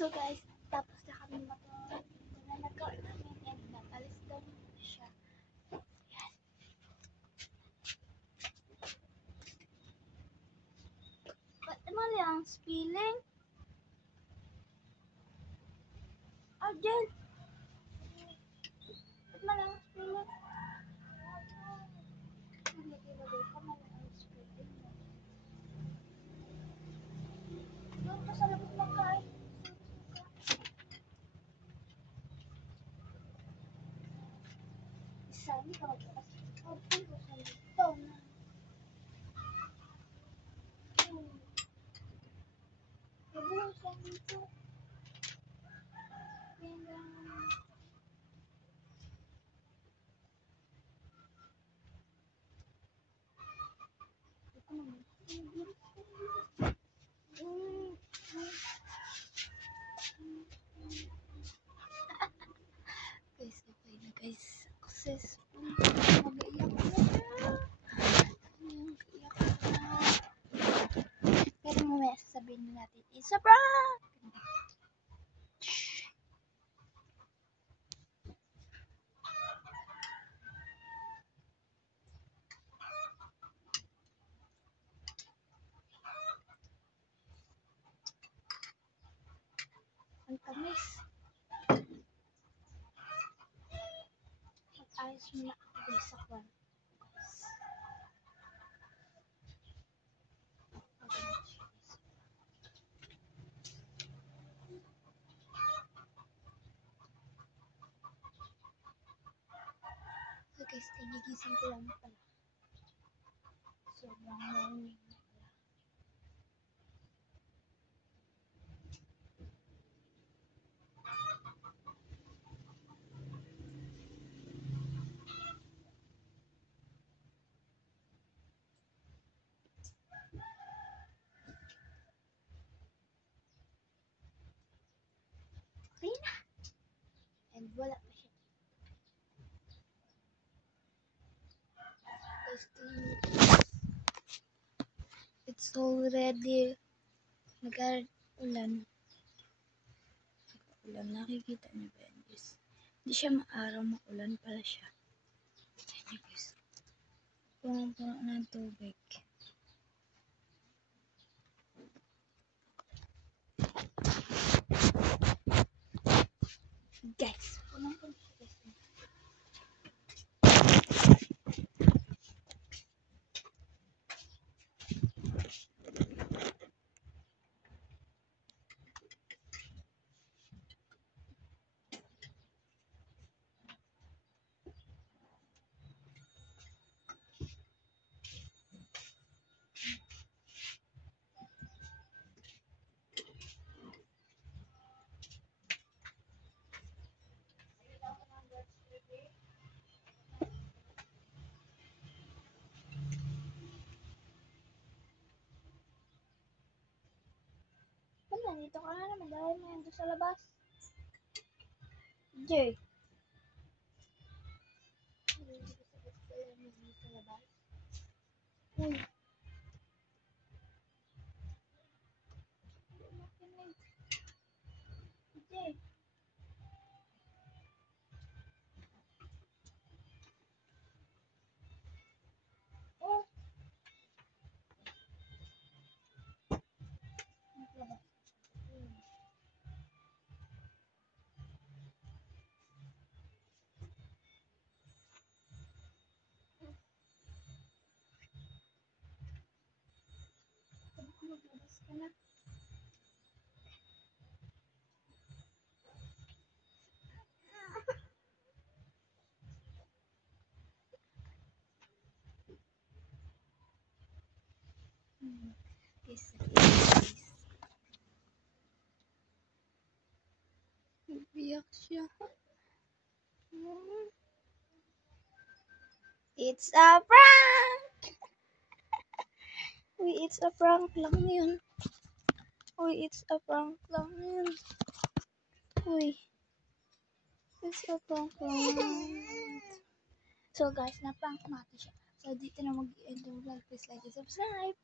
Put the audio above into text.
So guys, tapos na kami mag-vlog. Ito na nag-call namin and natalis daw siya. Yan. Ba't naman yung spilling? Arjen! Ba't naman yung spilling? Nagigilagay ka man ang spilling. Doon ka sa labas magkain. Saan ka magkakas? Pagpun ko sa dito na. Nabuhay siya dito. Yan lang. Ito naman. Guys, okay na guys. Successful. Mag-iyak na siya. Iyak na. Pero mamaya sasabihin natin, it's a prank! Ang tamis. Mag-ayos muna ako guys sa kwan. So guys, tinigising ko lang pala. Sobrang morning na pala. Okay na. And wala pa siya. Guys, it's already nag-ulan. Nakikita niyo ba yan guys? Hindi siya maaraw, maulan pala siya. Ayan niyo guys. Punong-puno ng tubig. Guys, punong-puno siya guys. Nandito ka na naman dahil na yan sa labas. Jay. Sa labas. Uy. Jay. Oh. Labas. Maglabas ka na. Guys, biyak siya. It's a prank! Uy, it's a prank lang yun. Uy, it's a prank lang yun. Uy. It's a prank lang. So guys, na-prank natin siya. So dito na mag-end yung vlog. Please like and subscribe.